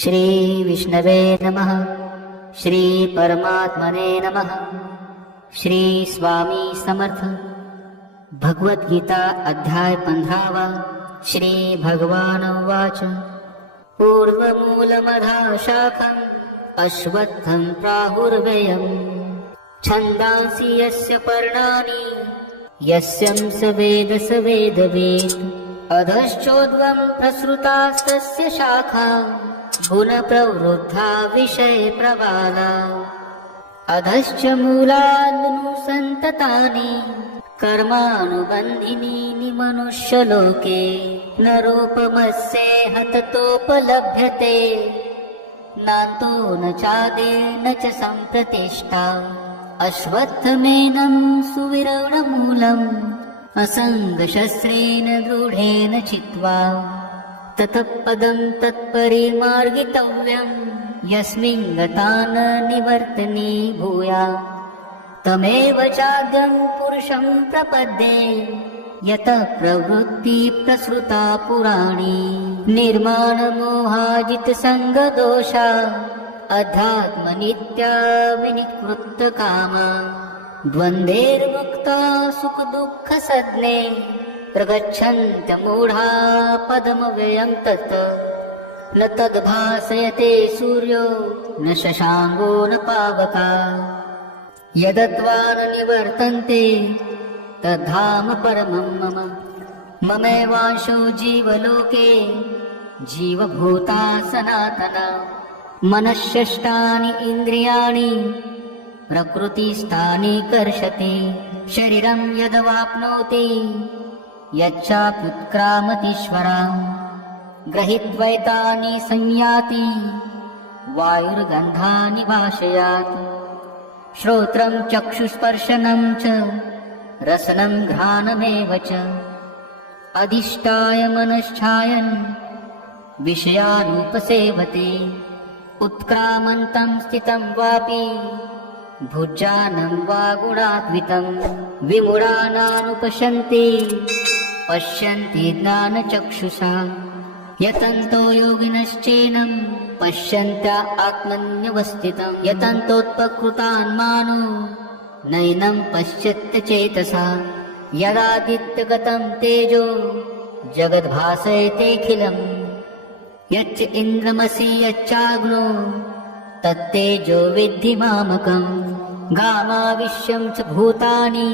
श्री विष्णवे नमः। श्री परमात्मने नमः। श्री स्वामी समर्थ। भगवद्गीता अध्याय 15 श्री भगवान उवाच ऊर्ध्वमूलमधः शाखम् अश्वत्थं प्राहुर्व्ययम् छन्दांसि यस्य पर्णानि यस्यं स वेद अधश्चोर्ध्वं प्रसृतास्तस्य शाखा गुणप्रवृद्धा विषये प्रवाला अधश्च मूलादनुसन्ततानि कर्मानुबन्धिनीनि मनुष्यलोके न रूपमस्येह ततोपलभ्यते नान्तो न चादे न च सम्प्रतिष्ठा अश्वत्थमेनं सुविरवणमूलम् असङ्गशस्त्रेण दृढेन चित्वा ततः पदं तत्परिमार्गितव्यं यस्मिन् गता न निवर्तनी भूयात् तमेव चाद्यं पुरुषं प्रपद्ये यतः प्रवृत्ति प्रसृता पुराणी निर्माणमोहाजितसङ्गदोषा अध्यात्मनित्या विनिकृतकामा द्वन्द्वैर्मुक्ता सुखदुःखसज्ञे प्रगच्छन्त्यमूढा पदमव्ययं तत् न तद्भासयते सूर्यो न शशाङ्को न पावका यदत्वा न निवर्तन्ते तद्धाम परमं मम ममैवांशो जीवलोके जीवभूता सनातना मनःषष्ठानि इन्द्रियाणि प्रकृतिस्थानि कर्षति शरीरं यदवाप्नोति यच्चाप्युत्क्रामतीश्वरा गृहीत्वैतानि संयाति वायुर्गन्धानि वाशयात् श्रोत्रं चक्षुस्पर्शनं च रसनं घ्राणमेव च अधिष्ठाय मनश्चायन् विषयानुपसेवते उत्क्रामन्तं स्थितं वापि भुजानं वा गुणाद्वितं विमूढानानुपश्यन्ति पश्यन्ति ज्ञानचक्षुषा यतन्तो योगिनश्चैनं पश्यन्त्या आत्मन्यवस्थितं यतन्तोत्पकृतान्मानो नैनं पश्यत्यचेतसा यदादित्यगतं तेजो जगद्भासयतेऽखिलम् यच्च इन्द्रमसि यच्चाग्नो तत्तेजो विद्धि मामकम् गामाविश्यं च भूतानि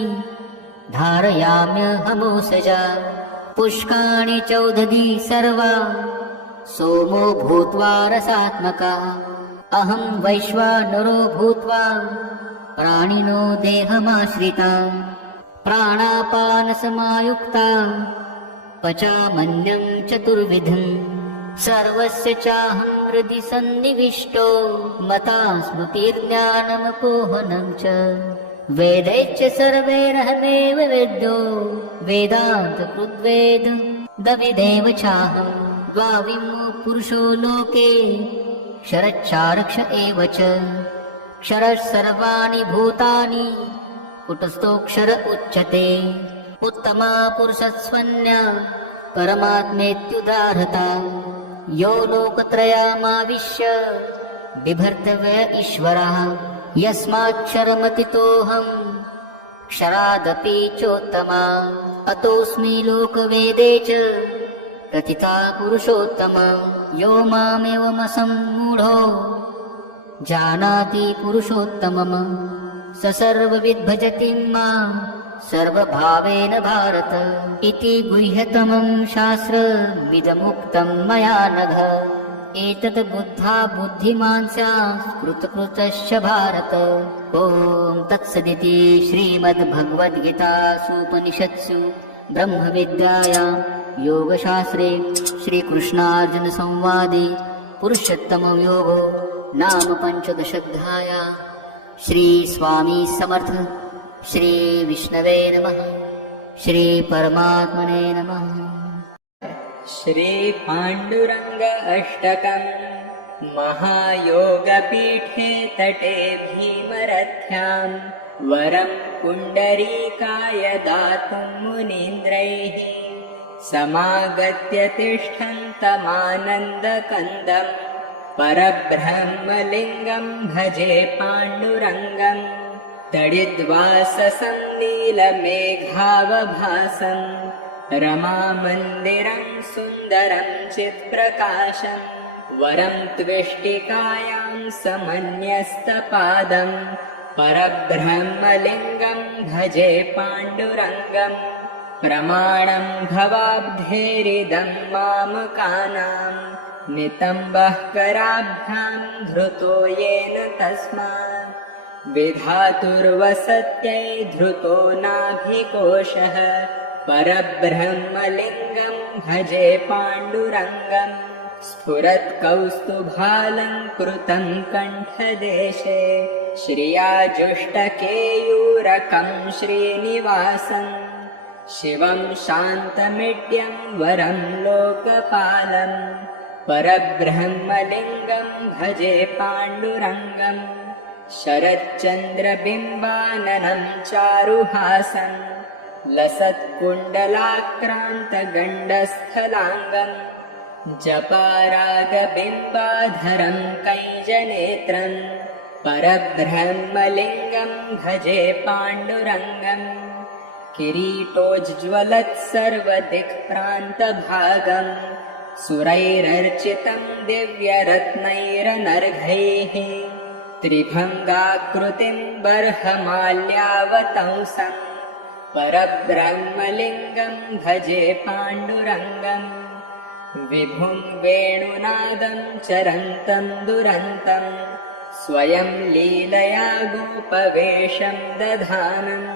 धारयाम्यहमोषजा पुष्काणि चौदधी सर्वा सोमो भूत्वा रसात्मका अहं वैश्वानरो भूत्वा प्राणिनो देहमाश्रिता प्राणापानसमायुक्ता पचामन्यं चतुर्विधम् सर्वस्य चाहं हृदि सन्निविष्टो मता स्मृतिर्ज्ञानमपोहनं च वेदैश्च सर्वैरहमेव वेद्यो वेदान्तकृद्वेद दविदेव चाहं द्वाविमो पुरुषो लोके क्षरच्चारक्ष एव च क्षरः सर्वाणि भूतानि कुटस्थोऽक्षर उच्यते उत्तमा पुरुषस्वन्या परमात्मेत्युदाहृता यो लोकत्रयमाविश्य बिभर्तव्य ईश्वरः यस्माक्षरमतितोऽहं क्षरादपि चोत्तमा अतोऽस्मि लोकवेदे च प्रथिता पुरुषोत्तमा यो मामेवमसम्मूढो जानाति पुरुषोत्तमम् स सर्वविद् भजति माम् सर्वभावेन भारत इति गुह्यतमं शास्त्रमिदमुक्तं मया नघ एतत् बुद्धा बुद्धिमान् स्यात् कृतकृतश्च भारत ॐ तत्सदिति श्रीमद्भगवद्गीतासूपनिषत्सु ब्रह्मविद्यायां योगशास्त्रे श्रीकृष्णार्जुनसंवादे पुरुषोत्तमं योगो नाम पञ्चदशाध्यायः। श्री स्वामी समर्थ। श्री विष्णवे नमः। श्री परमात्मने नमः। श्री पाण्डुरङ्ग अष्टकम् महायोगपीठे तटे भीमरथ्यां वरं पुण्डरीकाय दातुं मुनीन्द्रैः समागत्य तिष्ठन्तमानन्दकन्दम् परब्रह्मलिङ्गं भजे पाण्डुरङ्गम् तडिद्वाससं नीलमेघावभासम् रमामन्दिरं सुन्दरं चित्प्रकाशम् वरं त्विष्टिकायां समन्यस्तपादम् परब्रह्मलिङ्गं भजे पाण्डुरङ्गम् प्रमाणं भवाब्धेरिदं मामकानां नितम्बः कराभ्यां धृतो येन तस्मात् विधातुर्वसत्यै धृतो नाभिकोशः परब्रह्मलिङ्गं भजे पाण्डुरङ्गम् स्फुरत्कौस्तुभालङ्कृतं कण्ठदेशे श्रियाजुष्टकेयूरकं श्रीनिवासम् शिवं शान्तमिड्यं वरं लोकपालम् परब्रह्मलिङ्गं भजे पाण्डुरङ्गम् शरच्चन्द्रबिम्बाननं चारुहासम् लसत्कुण्डलाक्रान्तगण्डस्थलाङ्गम् जपारागबिम्बाधरं कैजनेत्रम् परब्रह्मलिङ्गं भजे पाण्डुरङ्गम् किरीटोज्ज्वलत् सर्वदिक्प्रान्तभागम् सुरैरर्चितं दिव्यरत्नैरनर्घैः त्रिभङ्गाकृतिं बर्हमाल्यावतंसम् परब्रह्मलिङ्गं भजे पाण्डुरङ्गम् विभुं वेणुनादं चरन्तं दुरन्तं स्वयं लीलया गोपवेशं दधानम्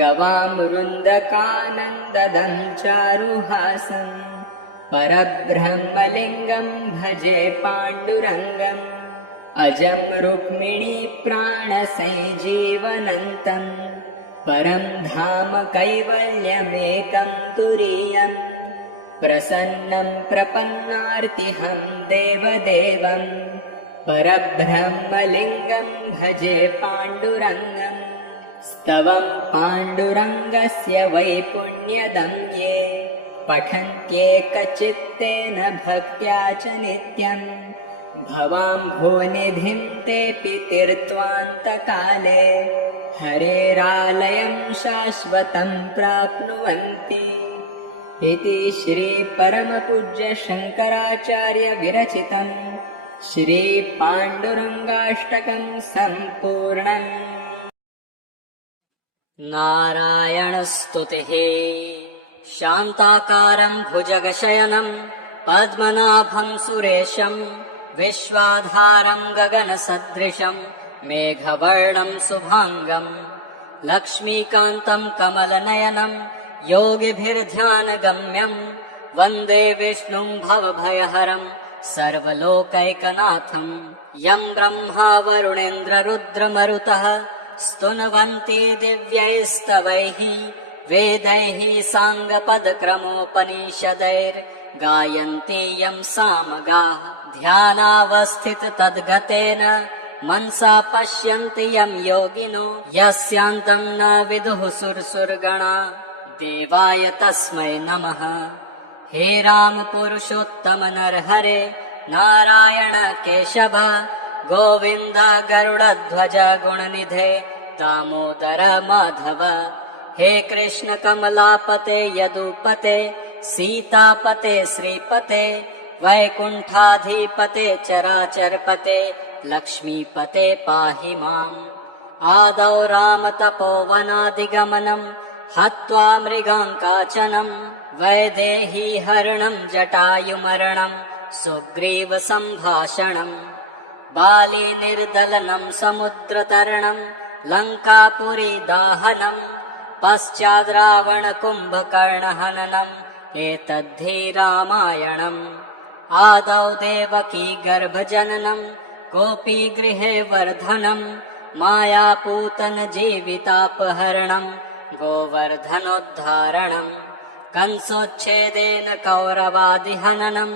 गवामृन्दकानन्ददं चारुहासम् परब्रह्मलिङ्गं भजे पाण्डुरङ्गम् अजं रुक्मिणी प्राणसञ्जीवनन्तम् परं धाम कैवल्यमेकं तुरीयम् प्रसन्नं प्रपन्नार्तिहं देवदेवम् परब्रह्मलिङ्गं भजे पाण्डुरङ्गम् स्तवं पाण्डुरङ्गस्य वैपुण्यदं ये पठन्त्येकचित्तेन भक्त्या च नित्यम् भवाम्भोनिधिं तेऽपि तीर्त्वान्तकाले हरेरालयं शाश्वतं प्राप्नुवन्ति इति श्रीपरमपूज्य शङ्कराचार्य विरचितं श्रीपाण्डुरङ्गाष्टकं सम्पूर्णम्। नारायणस्तुतिः। शान्ताकारं भुजगशयनं पद्मनाभं सुरेशं विश्वाधारं गगनसदृशं मेघवर्णं शुभाङ्गं लक्ष्मीकान्तं कमलनयनं योगिभिर्ध्यानगम्यं वन्दे विष्णुं भवभयहरं सर्वलोकैकनाथं यं ब्रह्मा वरुणेन्द्ररुद्रमरुतः स्तुन्वन्ति दिव्यैस्तवैः वेदैः साङ्गपदक्रमोपनिषदैर्गायन्ति यं सामगाः ध्यानावस्थिततद्गतेन मनसा पश्यन्ति यं योगिनो यस्यान्तं न विदुः सुरसुरगणा देवाय तस्मै नमः। हे राम पुरुषोत्तम नरहरे नारायण केशव गोविन्द गरुडध्वज गुणनिधे दामोदर माधव। हे कृष्ण कमलापते यदुपते सीतापते श्रीपते वैकुण्ठाधिपते चराचरपते लक्ष्मीपते पाहि माम्। आदौ रामतपोवनादिगमनं हत्वा मृगाङ्काचनं वैदेही हरणं जटायुमरणं सुग्रीवसम्भाषणम् बाली निर्दलनं समुद्रतरणं लङ्कापुरी दाहनं पश्चाद् रावण कुम्भकर्णहननम् एतद्धि रामायणम्। आदौ देवकी गर्भजननं गोपी गृहे वर्धनं मायापूतन जीवितापहरणं गोवर्धनोद्धारणम् कंसोच्छेदेन कौरवादिहननं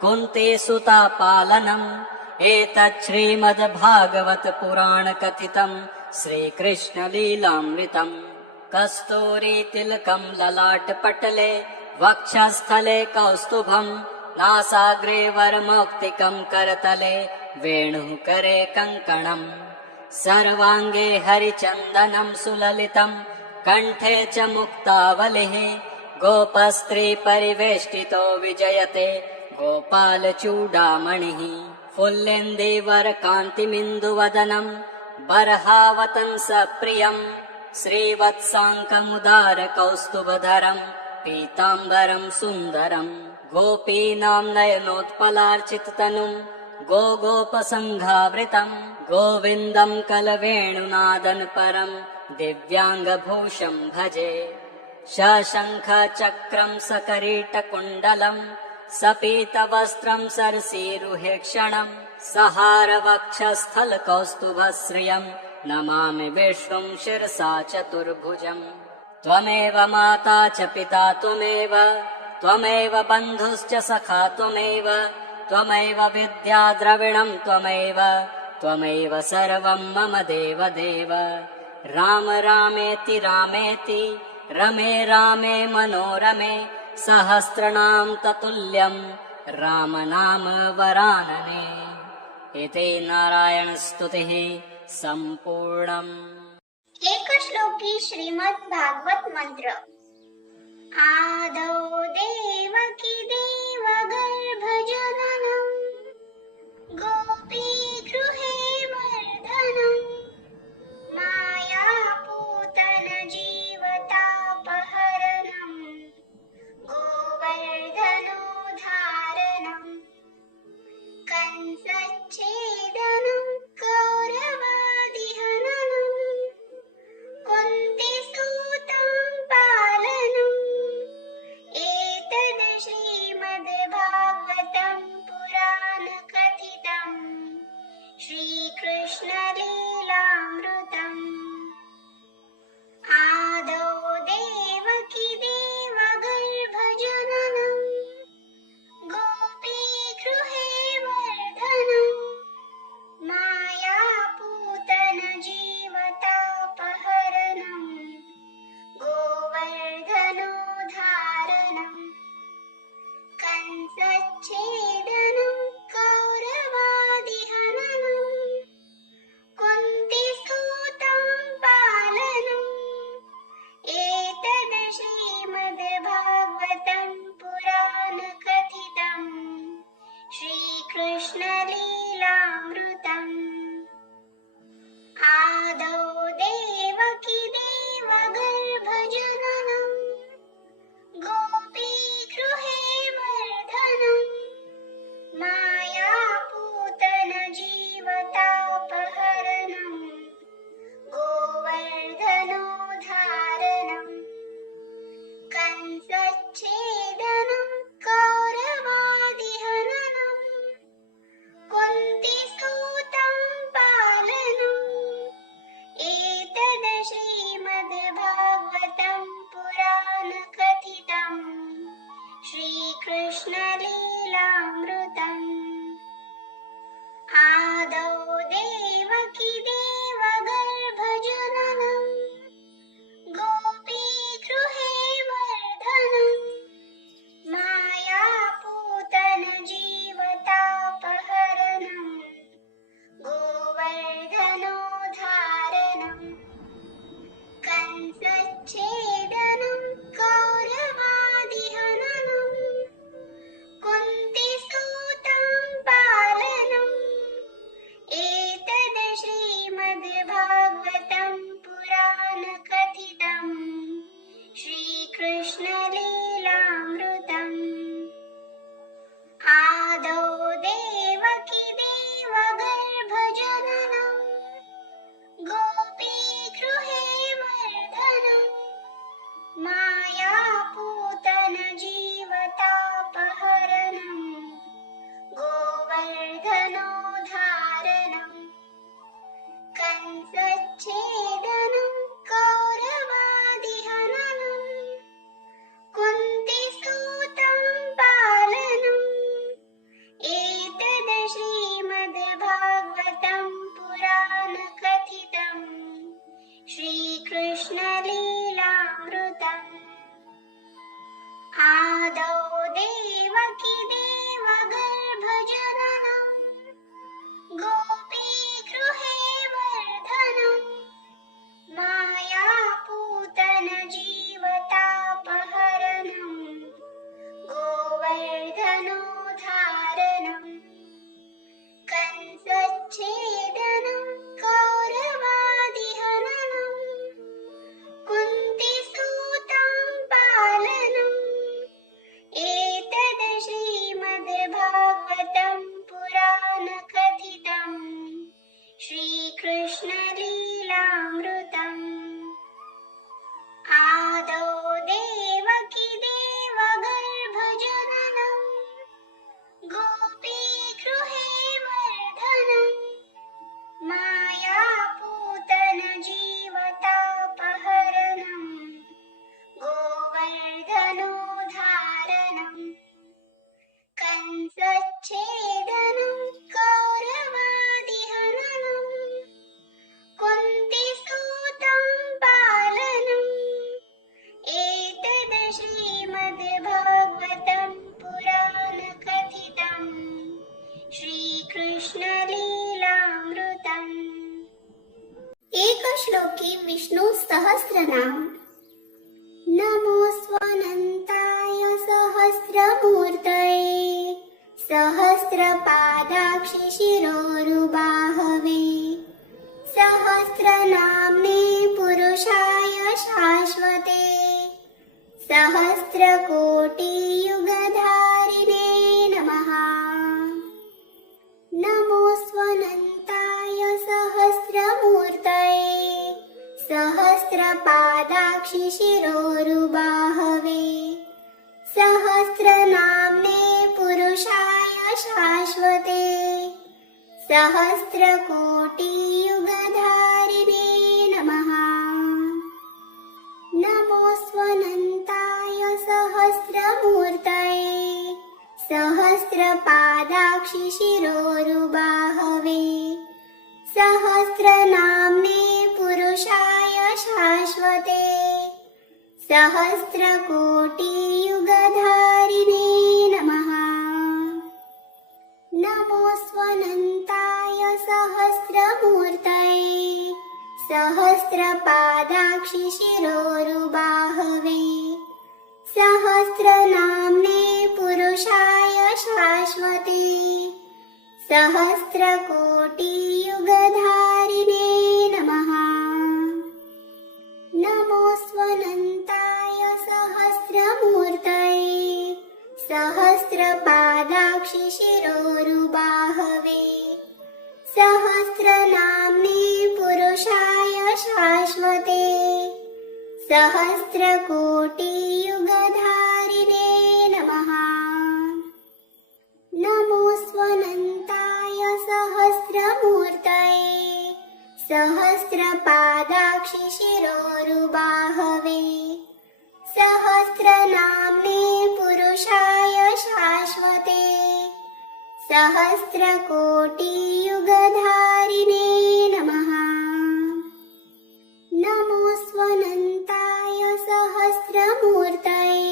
कुन्तीसुतापालनम् एतत् श्रीमद्भागवत पुराण कथितं श्रीकृष्णलीलामृतम्। कस्तूरी तिलकं ललाटपटले वक्षस्थले कौस्तुभं नासाग्रे वरमौक्तिकं करतले वेणुः करे कङ्कणम् सर्वाङ्गे हरिचन्दनं सुललितं कण्ठे च मुक्तावलिः गोपस्त्री परिवेष्टितो विजयते गोपालचूडामणिः फुल्लेन्दीवरकान्तिमिन्दुवदनं बर्हावतंसप्रियम् श्रीवत्साङ्कमुदारकौस्तुभधरं पीताम्बरं सुन्दरम् गोपीनां नयनोत्पलार्चिततनुं गोगोपसङ्घावृतं गोविन्दं कलवेणुनादन परं दिव्याङ्गभूषं भजे शशङ्खचक्रं सकरीटकुण्डलं सपीतवस्त्रं सरसीरुहेक्षणं सहारवक्षस्थलकौस्तुभश्रियं नमामि विष्णुं शिरसा चतुर्भुजम् त्वमेव माता च पिता त्वमेव बन्धुश्च सखा त्वमेव विद्या द्रविणं त्वमेव सर्वं मम देवदेव राम रामेति रमे रामे मनोरमे सहस्रनाम ततुल्यं राम नाम वरानने। एते नारायणस्तुतिः सम्पूर्णम्। एकश्लोकी श्रीमद् भागवत मंत्र। आदौ देवकी देवगर्भजननं गोपीगृहे वर्धनं मायापूतन जीवतापहरणं गोवर्धनोद्धारणं कंसच्छेदनं कौरवादिहननं कुन्तीसूतं पालनम् एतद् श्रीमद्भागवतं पुराणकथितं श्रीकृष्णलीलामृतम्। आदौ देवकी देवगर्भजननं गोपीगृहे वर्धनं मायापूतन जीवतापहरणं गोवर्धनोद्धारणं कंसच्छेदनं कौरवादिहननं कुन्तीसूतं पालनम् एतद् श्रीमद्भागवतं पुराणकथितं श्रीकृष्णलीलामृतम्। आदौ देवकी देवगर्भजननं गोपीगृहे वर्धनं मायापूतन जीवतापहरणं गोवर्धनोद्धारणं कंसच्छेदनं कौरवादिहननं कुन्तीसूतं पालनम् एतद् श्रीमद्भागवतं पुराणकथितं श्रीकृष्णलीलामृतम्। आदौ देवकी देवगर्भजननं गोपीगृहे वर्धनं मायापूतन जीवतापहरणं गोवर्धनोद्धारणं कंसच्छेदनं कौरवादिहननं कुन्तीसूतं पालनम् श्लोकी विष्णु सहस्रनाम. नमो स्वनंताय सहस्रमूर्तये सहस्रपादाक्षि शिरोरुबाहवे सहस्रनाम्ने पुरुषाय शाश्वते सहस्रकोटियुगधारिणे नमः. नमो स्वनंताय सहस्रमूर्तये सहस्रपादाक्षि शिरोरुबाहवे सहस्रनाम्ने पुरुषाय शाश्वते सहस्रकोटियुगधारिणे नमः. नमो स्वनंताय सहस्रमूर्तये सहस्रपादाक्षि शिरोरुबाहवे सहस्रनाम्ने पुरुषाय शाश्वते सहस्रकोटियुगधारिणे नमः. नमो स्वनंताय सहस्रमूर्तये सहस्रपादाक्षि शिरोरुबाहवे सहस्रनाम्ने पुरुषाय शाश्वते सहस्रकोटियुगधारिणे नमः. नमो स्वनंताय सहस्रमूर्तये सहस्रपादाक्षि शिरोरुबाहवे सहस्रनाम्ने पुरुषाय शाश्वते सहस्रकोटियुगधारिणे नमः. नमो स्वनंताय सहस्रमूर्तये सहस्रपादाक्षि शिरोरुबाहवे सहस्रनाम्ने पुरुषाय शाश्वते सहस्रकोटियुगधारिणे नमः. नमो स्वनंताय सहस्रमूर्तये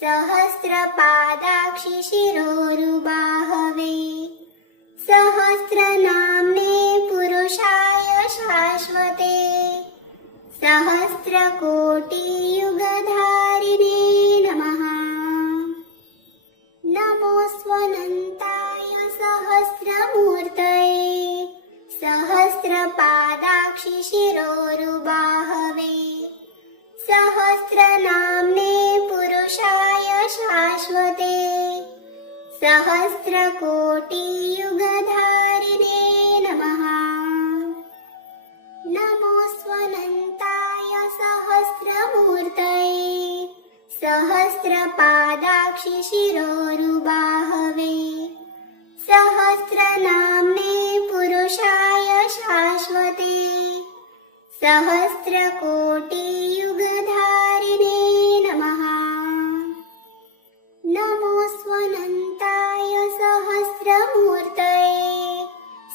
सहस्रपादाक्षि शिरोरुबाहवे सहस्रनाम्ने पुरुषाय शाश्वते सहस्रकोटियुगधारिणे नमः. नमो स्वनंताय सहस्रमूर्तये सहस्रपादाक्षि शिरोरुबाहवे सहस्रनाम्ने पुरुषाय शाश्वते सहस्रकोटियुगधारिणे नमः. नमो स्वनंताय सहस्रमूर्तये सहस्रपादाक्षि शिरोरुबाहवे सहस्रनाम्ने पुरुषाय शाश्वते सहस्रकोटियुगधारिणे नमः. नमो स्वनंताय सहस्रमूर्तये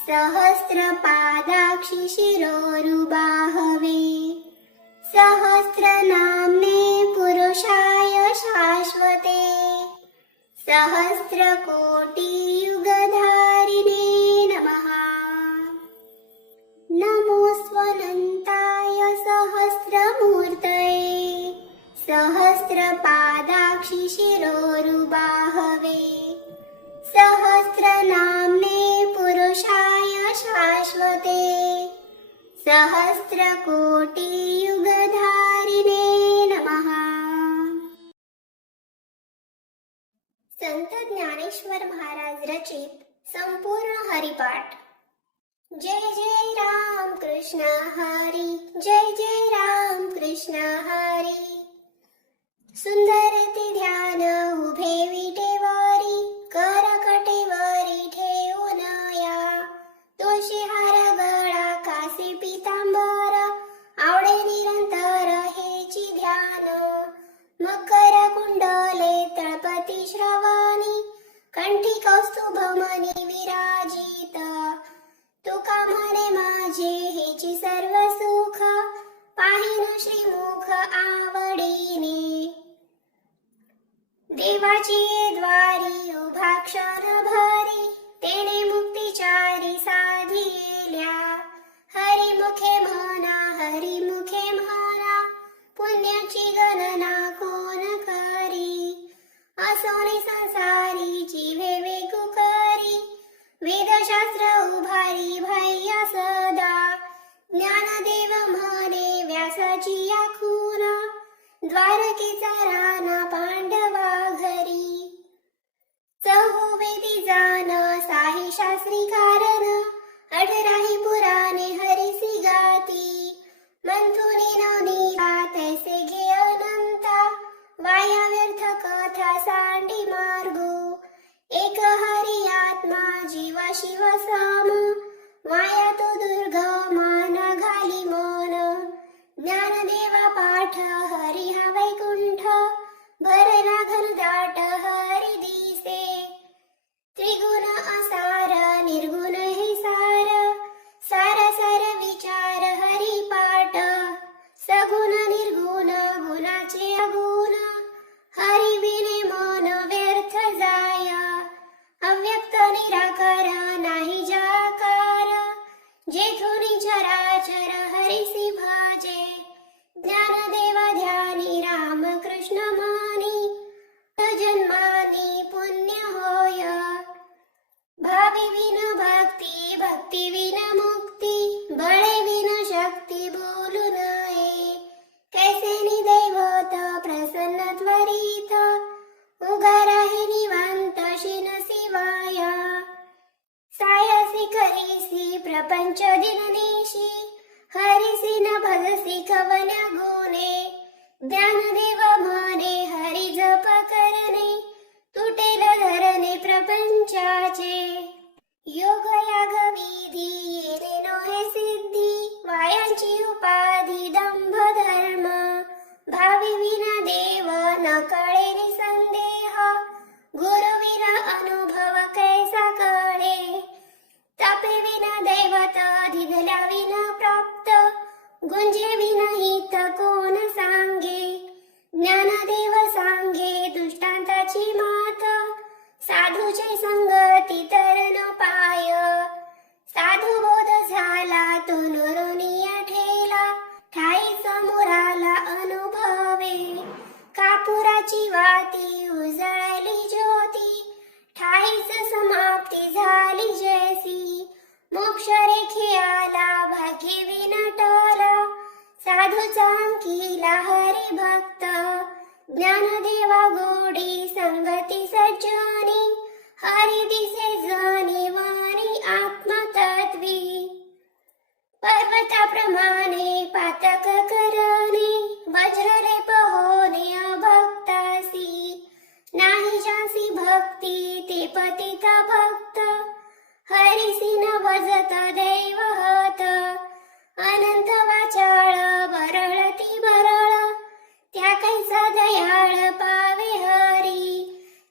सहस्रपादाक्षि शिरोरुबाहवे सहस्रनाम्ने पुरुषाय शाश्वते सहस्रकोटियुगधारिणे नमः. नमो स्वनंताय सहस्रमूर्तये सहस्रपादाक्षि शिरोरुबाहवे सहस्रनाम्ने पुरुषाय शाश्वते सहस्रकोटियुगधारिणे नमः. संत ज्ञानेश्वर महाराज रचित संपूर्ण हरिपाठ. जय जय राम कृष्ण हरी जय जय राम कृष्ण हरी. सुंदर ते ध्यान उभे विटेवरी कर कटेवरी ठेवून या. तुळशी हार गळा कासे पितांबर आवडे निरंतर हेची ध्यान. मकर कुंडले तळपती श्रवणी कंठी कौस्तुभ मनी विराजित. तुका म्हणे माझे हेची सर्व सुख पाहिन श्रीमुख आवडीने. देवाची द्वारी उभा क्षण भरी तेने मुक्तिचारी साधिल्या. हरिमुखे म्हणा द्वारी भैया सदा ज्ञानदेव म्हणे व्यासाची या खुना द्वारकेचा राणा पांडवा घरी चहुवेदी जाण साही शास्त्री कारण 18 पुराणे हरिसी गाती मंथुनी नवनीता तैसे घे अनंता वाया व्यर्थ कथा सांडी मार्गो एक हरी आत्मा जीव शिव साम माया तो दुर्ग मान घाली मन ज्ञानदेवा पाठ हरी हा वैकुंठ भरला घन दाट हरी दिसे त्रिगुण असार निर्गुण हे सार सार सार विचार हरी पाठ सगुण निर्गुण गुणाचे अगुण हरी विने मन व्यर्थ जाय अव्यक्त निराकार नाही जाकार जेथुनी चराचर हरिसी भाजे ज्ञानदेवा ध्यानी राम कृष्ण मानी जन्मानी पुण्य होय भावी विन भक्ती भक्ती विन मुक्ती बळे विन शक्ती बोलू नये कैसे निदैवत प्रसन्न त्वरित उगा राही निवांत शिनसी वाया सायासी करीसी प्रपंच दिनदेशी हरिसी न भजसी कवन्या गुणे ज्ञानदेव म्हणे हरी जप करणे तुटेल धरणे प्रपंचाचे योग याग विधी येणे नोहे सिद्धी वायांची उपाधी दंभ धर्म भावी विना देव न कळे निसंदेह गुरु विना अनुभव कैसा कळे तपे विना दैवत धिगल्या विना प्राप्त गुंजे विनहित कोण सांगे ज्ञानदेव सांगे दृष्टांताची मात साधूचे संगती तरण पाय साधू बोध झाला तो नुरुनिया ठेला ठाई समोराला अनुभवे कापुराची वाती उजळली ज्योती ठाईच समाप्ती झाली जैसी मोक्ष रेखे आला भाग्य विनटला साधू चांकीला हरी भक्त ज्ञानदेवा गोडी संगती सज्जनी हरी दिसे जनी वाणी आत्मतत्वी पर्वताप्रमाणे पातक करणे वज्रलेप होणे अभक्तासी नाही जासी भक्ती ते पतित भक्त हरिसी न भजत दैवहत अनंत वाचाळ बरळ ती बरळ त्या कैसा दयाळ पावे हरी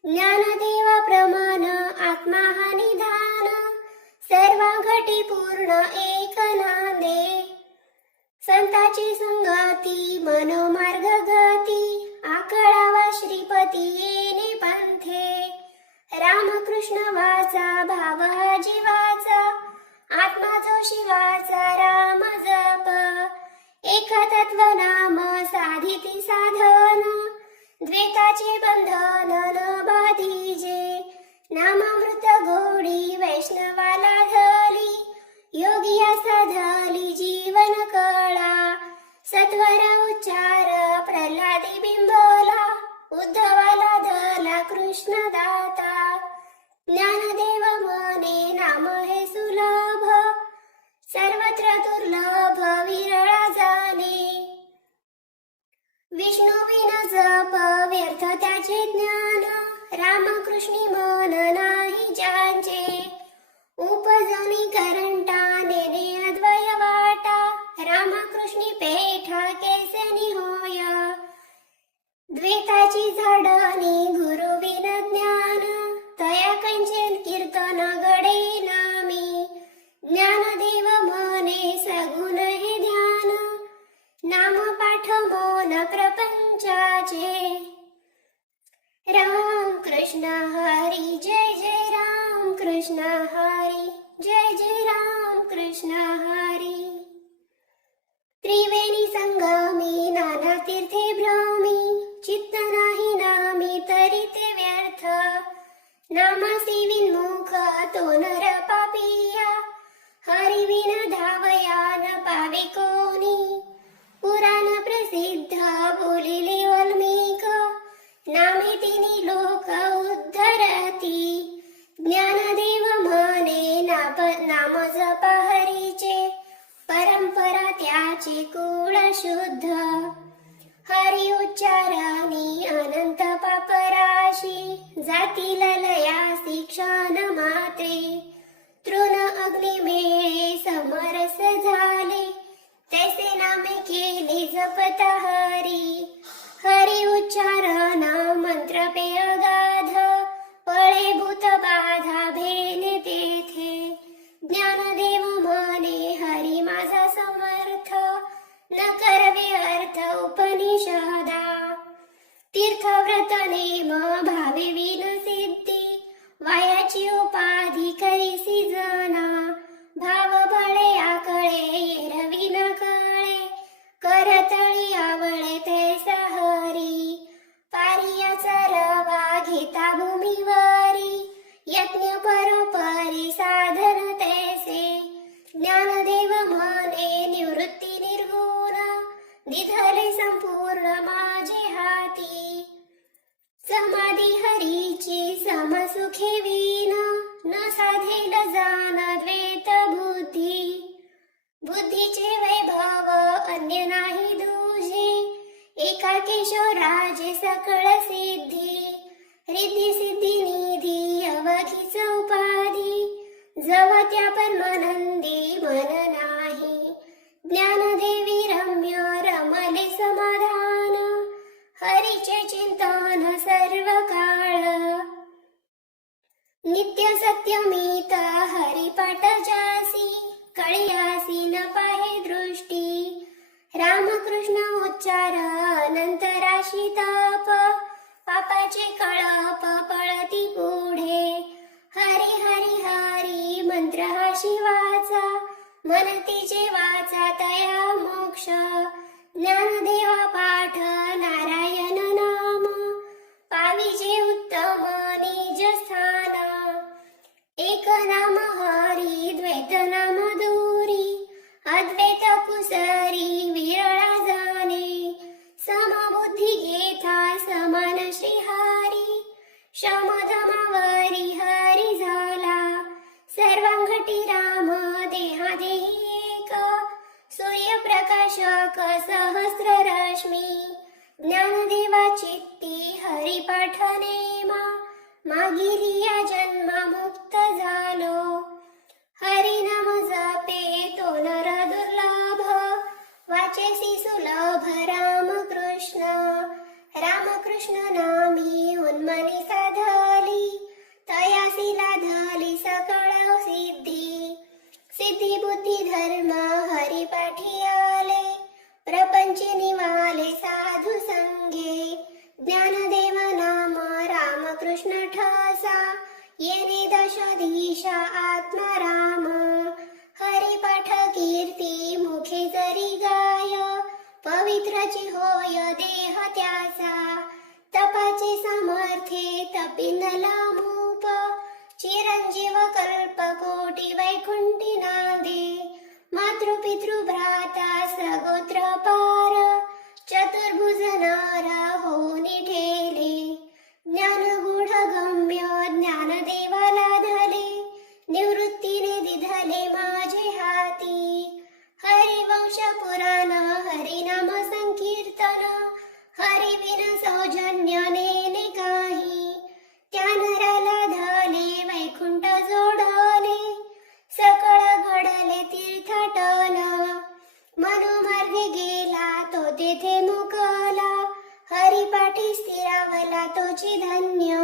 ज्ञानदेवा प्रमाण आत्मा हा निधान सर्व घटी पूर्ण एक नांदे संताची संगती मनोमार्ग गती आकळावा श्रीपती येणे पंथे रामकृष्ण वाचा भाव हा जीवाचा आत्मा जो शिवाचा राम जप एक तत्व नाम साधिती साधन द्वैताचे बंधन न बाधिजे नामामृत गोडी वैष्णवाला धली योगिया साधली जीवन कळा सत्वर उच्चार प्रल्हादी बिंबला उद्धवाला धला कृष्ण दाता ज्ञानदेव म्हणे नाम हे सुलभ सर्वत्र दुर्लभ विरळा जाणे विष्णू विन जप व्यर्थ त्याचे ज्ञान रामकृष्णी मन नाही ज्यांचे उपजनी करंटा नेने अद्वय वाटा रामकृष्णी पेठा केसनी होय द्वैताची झाडणी गुरु विन ज्ञान तया कंचन कीर्तन गडे नामी ज्ञानदेव म्हणे सगुण हे ध्यान नाम पाठ मोन प्रपंचाचे राम कृष्ण हरी जय जय राम कृष्ण हरी जय जय राम कृष्ण हरी त्रिवेणी संगमी नाना तीर्थे भ्रमी चित्त नाही नामी तरी ते व्यर्थ नामासी विन्मुख तो नर पापिया हरी विन धावया न पावे कोणी पुराण प्रसिद्ध बोलिले वाल्मिक नामे तिनी लोक उद्धरती ज्ञानदेव म्हणे नाम जपा हरीचे परंपरा त्याचे कुळ शुद्ध हरी उच्चारानी अनंत पापराशी जातील लया शिक्षण मात्रे तृण अग्नी मेळे समरस झाले तैसे नामे केले जपता हरी हरी उच्चारणा मंत्र पे अगाध पळे भूत बाधा भेने तेथे ज्ञानदेव म्हणे हरी माझा समर्थ न करवे अर्थ उपनिषदा तीर्थव्रत नेम भावे विन सिद्धी वायाची उपाधी कैसी जना भाव बळे आकळे एरवी न कळे करतळी आवळे तैसा हरी पारियाचा रवा घेता भूमीवरी यज्ञ परोपरी साधन तैसे ज्ञानदेव म्हणे निवृत्ती निर्गुण निधले संपूर्ण माझे हाती समाधी हरीची समसुखे विन न साधेल जाण द्वैत बुद्धीचे वैभव अन्य नाही दुजे एका केशवराजे सकळ सिद्धी रिद्धी सिद्धी निधी अवधीच उपाधी जव त्या परमानंदी मन नाही ज्ञानदेवी रम्य रमले समाधान हरीचे चिंतन सर्व काळ नित्य सत्यमित हरिपाठ जासी कळयासी न पाहे दृष्टी रामकृष्ण उच्चार अनंत राशी ताप पापाचे कळप पळती पुढे हरी हरी हरी मंत्र हा शिवाचा मनतीचे वाचा तया मोक्ष ज्ञानदेवा पाठ नारायण नाम पाविजे उत्तम निज स्थान एक नाम हरी द्वैत नाम दूरी अद्वैत कुसरी विरळा जाणे समबुद्धी घेता समान श्रीहरी शमधमावरी हरी झाला सर्वांगटी राम देहादेही एक सूर्यप्रकाशक सहस्र रश्मी ज्ञानदेवा चित्ती हरिपाठ नेमा मागिरी या जन्मा मुक्त झालो हरी नाम जपे तो नर दुर्लभ वाचेसी सुलभ रामकृष्ण नामी उन्मनी साधली तयासी लाधली सकळ सिद्धी बुद्धी धर्म हरिपाठी आले प्रपंच निवाले साधू संगे ज्ञानदेव नाम रामकृष्ण ठसा येणे दश दिशा आत्माराम हरिपाठ कीर्ती मुखे जरी गाय पवित्राची होय देह त्याचा तपाचे समर्थे तपिनला मूप चिरंजीव कल्प कोटी वैकुंठी नांदे मातृपितृ भ्राता सगोत्र पार चतुर्भुज नार होनी ठेले ज्ञान गूढ गम्य ज्ञानदेवाला धले निवृत्तीने दिधले माझे हाती हरिवंश पुराण हरिनाम संकीर्तन हरि विन सौजन्य नेने काही त्या नराला धले वैकुंठ जोडले सकळ घडले तीर्थाटन मनोमार्गे गेला तो तेथे मुकला हरिपाठी स्थिरावला तोची धन्य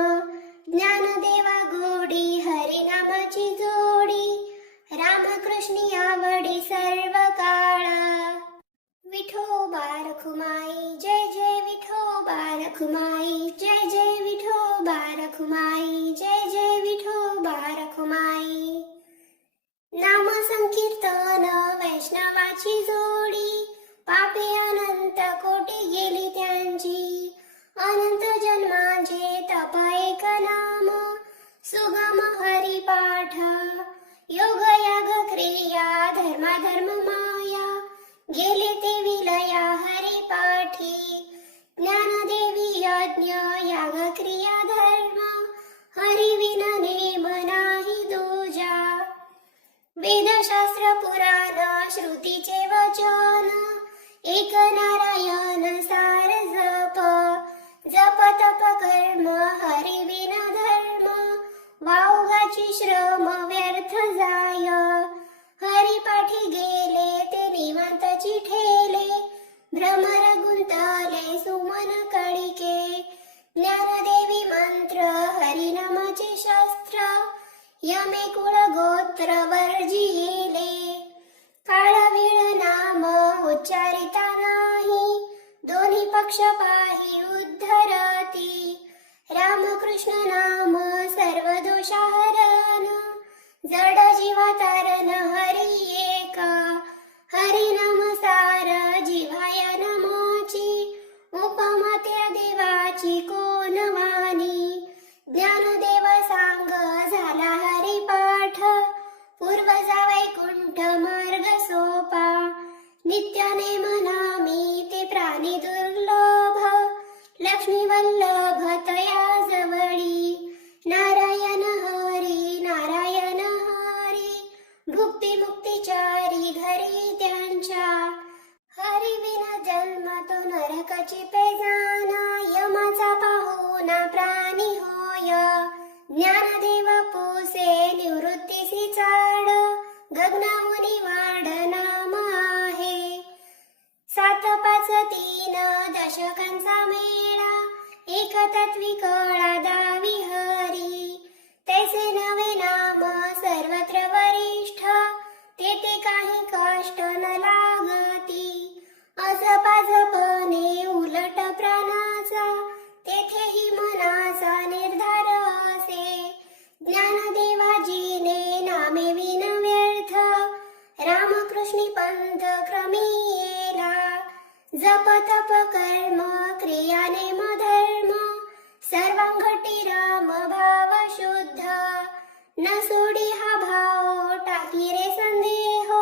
ज्ञानदेवा गोडी हरिनामाची जोडी रामकृष्णी आवडी सर्व काळ विठोबा रखुमाई जय जय विठोबा रखुमाई जय जय विठोबा रखुमाई जय जय विठोबा रखुमाई नाम संकीर्तन वैष्णवाची जोडी पापे अनंत कोटी गेली त्यांची अनंत जन्मांचे तप एक नाम सुगम हरिपाठ योग याग क्रिया गेले ते विलया हरिपाठी ज्ञानदेवी यज्ञ याग क्रिया धर्म हरिविन नेम नाही दूजा वेदशास्त्र पुराण श्रुतीचे वचन एक नारायण सार जप जप तप कर्म हरिविन धर्म वावगाची श्रम व्यर्थ जाय हरिपाठी गेले ते निवांतची ठेले भ्रमर गुंतले सुमन कळिके ज्ञानदेवी मंत्र हरिनामाचे शस्त्र यमे कुळ गोत्र वर्जिले काळ वेळ नाम उच्चारिता नाही दोन्ही पक्ष पाही उद्धरती रामकृष्ण नाम सर्व दोषाहरण जड जीवा तारण हरी एका हरी नाम सार जिव्हाय नमाची उपमा त्या देवाची कोण वाणी ज्ञानदेव सांग झाला हरिपाठ पूर्व वैकुंठ मार्ग सोपा नित्याने मनामी ते प्राणी दुर्लभ लक्ष्मी वल्लभ तया जवळी नारायण हरी भुक्ती मुक्तीचारी घरी त्यांच्या हरिविना जन्म तो नरकाची पेजाना यमाचा पाहुणा प्राणी होय ज्ञानदेव पोसे निवृत्तीसी चाड गगनावनी वाढ नाम आहे 753 दशकांचा मेळा एक तत्वी कळा दावी हरी तैसे नवे नाम सर्वत्र वरिष्ठ तेथे काही कष्ट न लागती अजपाजपणे उलट प्राणाचा तेथेही मनाचा निर्धार असे ज्ञानदेवाजीने नामे विन व्यर्थ रामकृष्णी पंथ क्रमी येला जप तप कर्म क्रिया नेम धर्म सर्वांगटी राम भाव शुद्ध न सोडी हा भाव टाकी रे संदेहो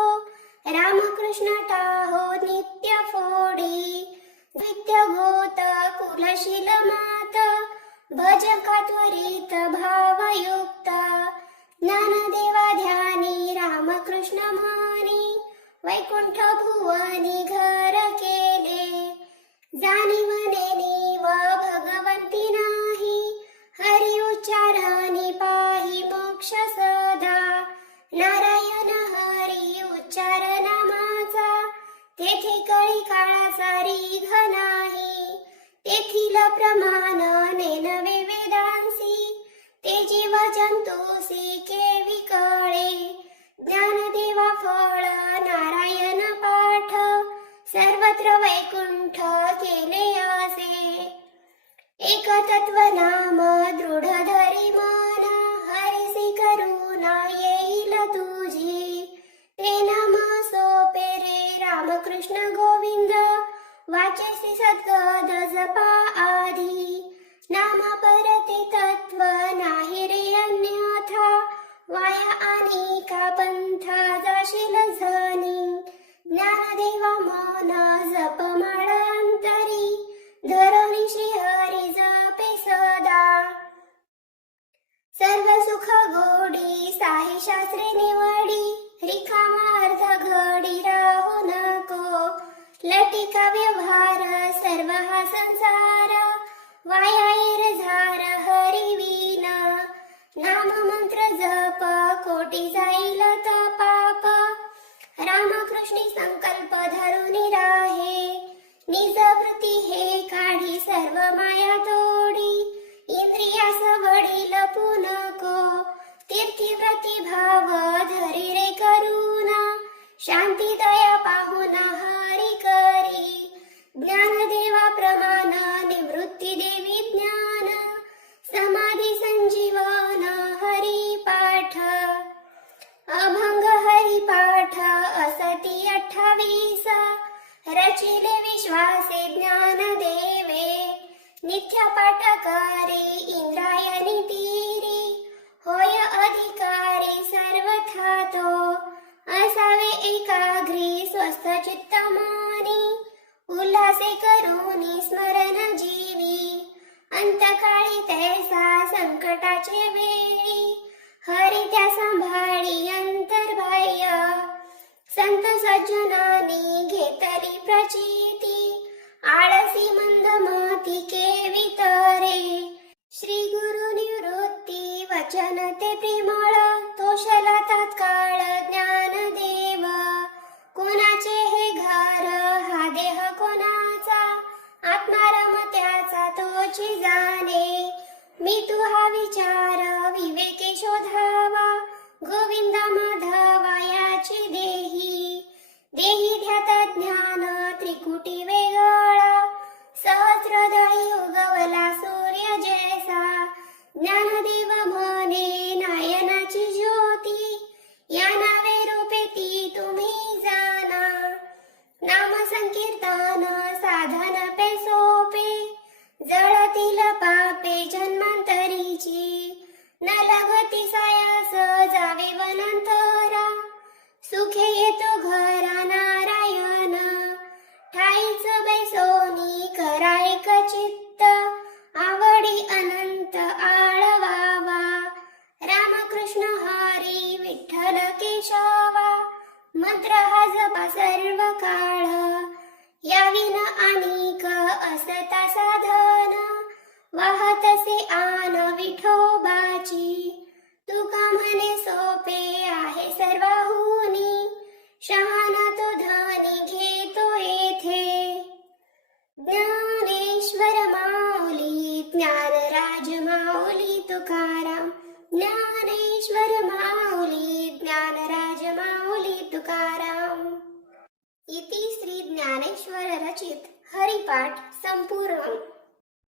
रामकृष्ण टाहो नित्य फोडी नित्य गोत कुलशील मात भजका त्वरित भावयुक्त ज्ञानदेवा ध्यानी रामकृष्ण म्हणी वैकुंठ भुवनी घर केले जाणीवने व भगवंती नाही हरि उच्चारणी पाही मोक्ष सदा नारायण हरी उच्चार नामाचा तेथे कळी काळाचा रीघ नाही तेथील प्रमाण नेनवे वेदांसी ते जीव जंतुसी केवी कळे ज्ञानदेवा फळ नारायण पाठ सर्वत्र वैकुंठ केले असे एक तत्व नाम दृढ धरी मन हरिसी करुणा येईल तुझी ते नाम सोपे रे रामकृष्ण गोविंद वाचेसी सद्गद जपा आधी नाम परते तत्व नाही रे अन्यथा वाया आणि का पंथा जाशील झनी ज्ञानदेवा मौन जप माळांतरी धरणी श्री हरी जपे सदा सर्व सुख गोडी साही शास्त्रे निवडी रिकामा अर्ध घडी राहू नको लटिका व्यवहार सर्व हा संसार वाया झार हरी विन नाम मंत्र जप कोटी जाईल पाप रामकृष्णी संकल्प धरुनी राहे निज वृत्ती हे काढी सर्व माया तोडी इंद्रियास वडील पुनको तीर्थी व्रती भाव धरी रे करुणा शांती दया पाहुन हरी करी ज्ञानदेवा प्रमाण निवृत्ती देवी ज्ञान समाधी संजीवन हरी पाठ अभंग हरी पाठ असती 28 रचिले विश्वासे ज्ञान देवे नित्य पाठ करे इंद्रायणी तीरी होय अधिकारी सर्वथा तो असावे एकाग्री स्व मस्त चित्त मानी उल्हासे करुनी स्मरण जीवी अंतकाळी तैसा संकटाचे वेळी हरी त्या सांभाळी अंतर्बाह्य संत सज्जनानी घेतली प्रचिती आळसी मंदमती केवितरे श्री गुरु निवृत्ती वचन ते प्रेमळ तोषला तात्काळ ज्ञान देव कोणाचे हे घर हा देह कोणाचा आत्मारम त्याचा तोची जाणे मी तू हा विचार विवेके शोधावा गोविंद माधवा याची देही देही ध्यात ज्ञान त्रिकुटी वेगळा सहस्रदळी उगवला सूर्य जैसा ज्ञानदेव म्हणे नायनाची ज्योती या नावे रूपे ती तुम्ही जाणा नाम संकीर्तन साधन पे सोपे जळतील पापे जन्मांतरीची न लगती सायास जावे वनांतरा सुखे येतो घरा नारायण ठाईच बैसोनी करा एक चित्त आवडी अनंत आळवावा रामकृष्ण हरी विठ्ठल केशवा मंत्र हा जपा सर्व काळ याविन अनेक असता साधन वाहतसे आन विठोबाची तुका म्हणे सोपे आहे सर्वाहुनी शहाण तो धनी घेतो येथे ज्ञानेश्वर माऊली ज्ञानराज माऊली तुकाराम ज्ञानेश्वर माऊली ज्ञानराज माऊली तुकाराम इति श्री ज्ञानेश्वर रचित हरिपाठ संपूर्ण।